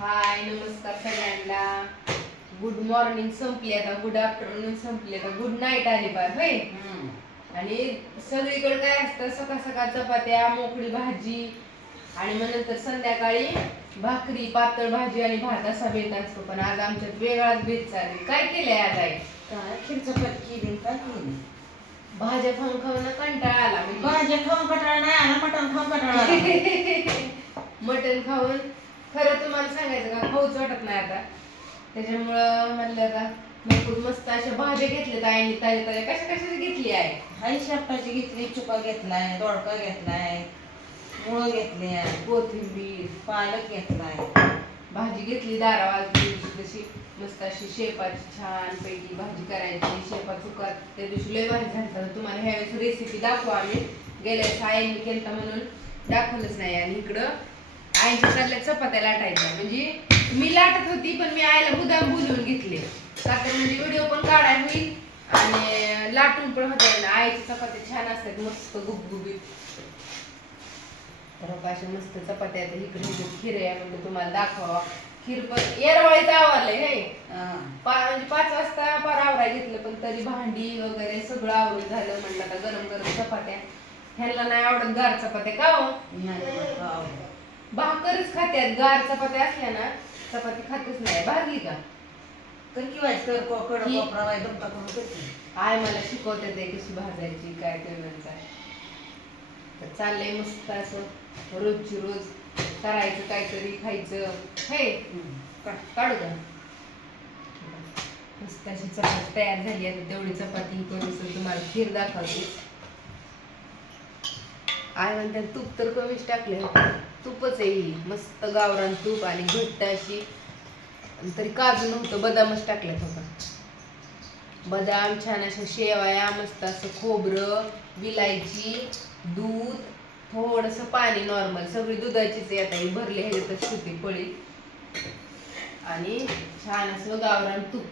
हाय नमस्कार सगळ्यांना. Good morning संपली आता. गुड आफ्टरनून संपली आता. गुड नाईट आली पार होय? आणि सगळीकडे काय असतं? सकाळ सकाळ चपात्या मोकळी भाजी आणि मग नंतर संध्याकाळी भाकरी पातळ भाजी आणि भात असा बेत असतो. पण आज आमच्यात वेगळाच बेत चालेल. काय केलंय आज आई? काय? खिरचपात केली काय केली? भाज्या खाऊन खाऊन कंटाळा आला. म्हणजे भाज्या खाऊन कटाळा नाही आला मटण खाऊन कटाळा आला. मटण खाऊन खरं तुम्हाला सांगायचं का खाऊच वाटत नाही आता. त्याच्यामुळं म्हणलं आता भरपूर मस्त अशा भाज्या घेतल्या आईने ताज्या ताज्या. कशा कशाची घेतली आहे हाय शेपटाची घेतली चुका घेतलाय दोडका घेतलाय मुळं घेतल्या कोथिंबीर. पालक घेतलाय भाजी घेतली दारावाजची तशी मस्त अशी शेपाची छान पैकी भाजी करायची. शेपा चुकात त्या दिवशी लय भाजी झाली तुम्हाला ह्यावेळेस रेसिपी दाखवू आम्ही. गेल्या आईने केलता म्हणून. दाखवलंच नाही आणि इकडं आईच्या चालल्या चपात्या लाटायच्या. म्हणजे मी लाटत होती पण मी आईला मुदाम बोलवून घेतले. का तर म्हणजे व्हिडिओ पण काढायला होईल आणि लाटून पण होत्या आईच्या चपात्या छान असतात मस्त गुबगुबीत. तर बघा अशा मस्त चपात्या. इकडे इकडे खीर आहे म्हणजे तुम्हाला दाखवा खीर पण येरवाळीचं आवरलंय हे. म्हणजे पाच वाजता पार आवराय घेतलं पण तरी भांडी वगैरे सगळं आवरून झालं म्हणलं आता गरम गरम चपात्या. ह्यांना नाही आवडत गार चपात्या का हो. भाकरच खात्यात. गार चपात्या असल्या ना चपाती खातच नाही. भाजली का? तर किंवाच कर कोकड ही- कोपरा वाय दमटा करून करते. आय मला शिकवते ते कशी भाजायची काय करण्याचं तर चाललंय मस्त असं. रोजची रोज करायचं काहीतरी खायचं. हे. का- काढू का? मस्त अशी चपाती तयार झाली. आता तेवढी चपाती करून तुम्हाला खीर दाखवते. आय म्हणते तूप तर कमीच टाकले तूपच आहे मस्त गावरान तूप आणि घट्ट अशी. तरी काजू नव्हतं बदामच टाकलं होता बदाम छान अशा शेवया मस्त असं खोबरं विलायची दूध थोडंसं पाणी नॉर्मल सगळी दुधाचीच आता ही भरली ह्याच्यातच होती पळी. आणि छान असं गावरान तूप.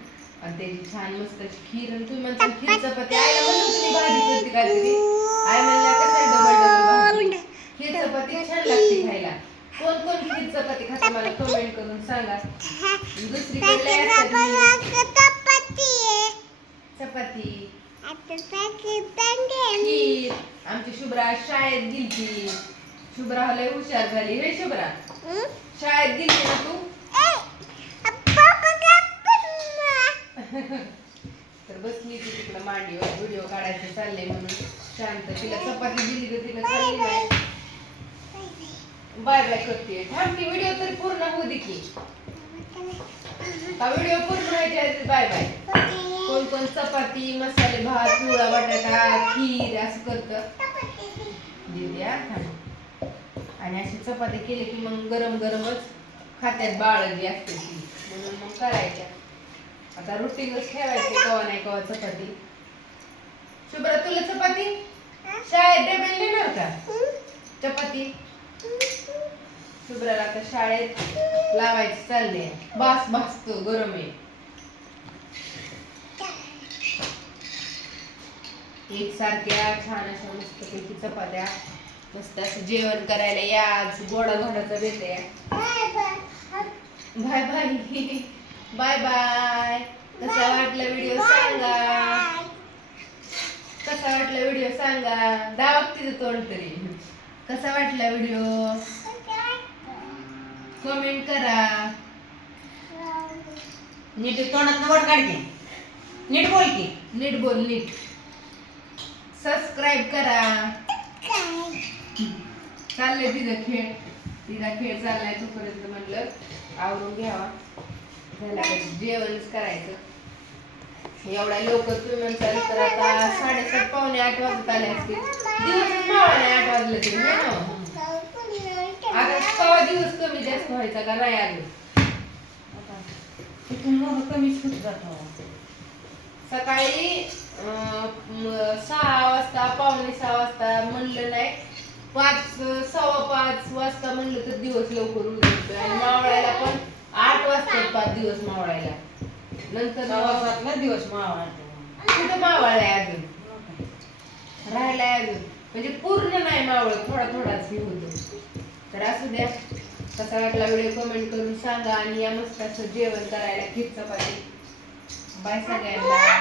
आणि त्याची छान मस्त खीर आणि तुम्ही म्हणता खीर चपाती. आईला म्हणलं तुम्ही भाजी करते काहीतरी. आई म्हणलं कसं डबल डबल भाजी खीर चपाती छान लागते खायला. कोण कोण खीर चपाती खाते मला कमेंट करून सांगा. दुसरीकडे असतात चपाती. खीर आमची शुभ्रा शाळेत गेलती. शुभ्रा लय हुशार झाली हे शुभ्रा. शाळेत गेली ना तू? तर बसली ती तिकडं मांडीवर व्हिडिओ काढायचं चाललंय म्हणून. शांत तिला चपाती दिली तर तिला चालली नाही बाय बाय करते. थांब की व्हिडिओ तरी पूर्ण होऊ दे की. हा व्हिडिओ पूर्ण व्हायच्या आधी बाय बाय कोण कोण चपाती मसाले भात पिवळा बटाटा खीर असं करत. दिदी आणि अशी चपाती केली की मग गरम गरमच खात्यात बाळ जी असते ती. म्हणून मग करायच्या. आता रुटीनच ठेवायचे कवा नाही कवा चपाती. शुभ्रा तुला चपाती? शाळेत डब्याला नेणार का? चपाती? शुभ्राला आता शाळेत लावायची चालले बास भासतो गरम आहे. एकसारख्या छान अशा मस्तपैकी चपात्या मस्त असं जेवण करायला या आज गोडा गोडाचा देते बाय बाय. Bye bye. कसा वाटला व्हिडिओ सांगा. कसा वाटला व्हिडिओ सांगा. दावक तिचं तोंड तरी. कसा वाटला व्हिडिओ कमेंट करा. नीट तोंडात वर काढ की. नीट बोल की. नीट बोल नीट. सबस्क्राईब करा. चाललंय तिचा खेळ. तिचा खेळ चाललाय तोपर्यंत म्हणलं आवरून घ्यावा. झाला जेवणच करायचं. एवढ्या लवकर तुम्ही म्हणताल तर आता साडेसात पावणे आठ वाजत आले असतील. दिवस मावळा आठ वाजले तरी ना आता कवा दिवस कमी जास्त व्हायचा का नाही अजून तिथून मग कमीच होत जातो सकाळी अं, सहा वाजता पावणे सहा वाजता म्हणलं नाही पाच सव्वा पाच वाजता म्हणलं तर दिवस लवकर उजळतोय आणि मावळायला पण आठ वाजतात पाच दिवस मावळायला. नंतर सव्वा सातला दिवस मावा कुठं मावळाय अजून? राहिलाय अजून. म्हणजे पूर्ण नाही मावळ थोडा थोडाच हे होतो. तर असू द्या. कसा वाटला व्हिडिओ कमेंट करून सांगा आणि या मस्त जेवण करायला घेतलं पाहिजे बाय सगळ्यांना.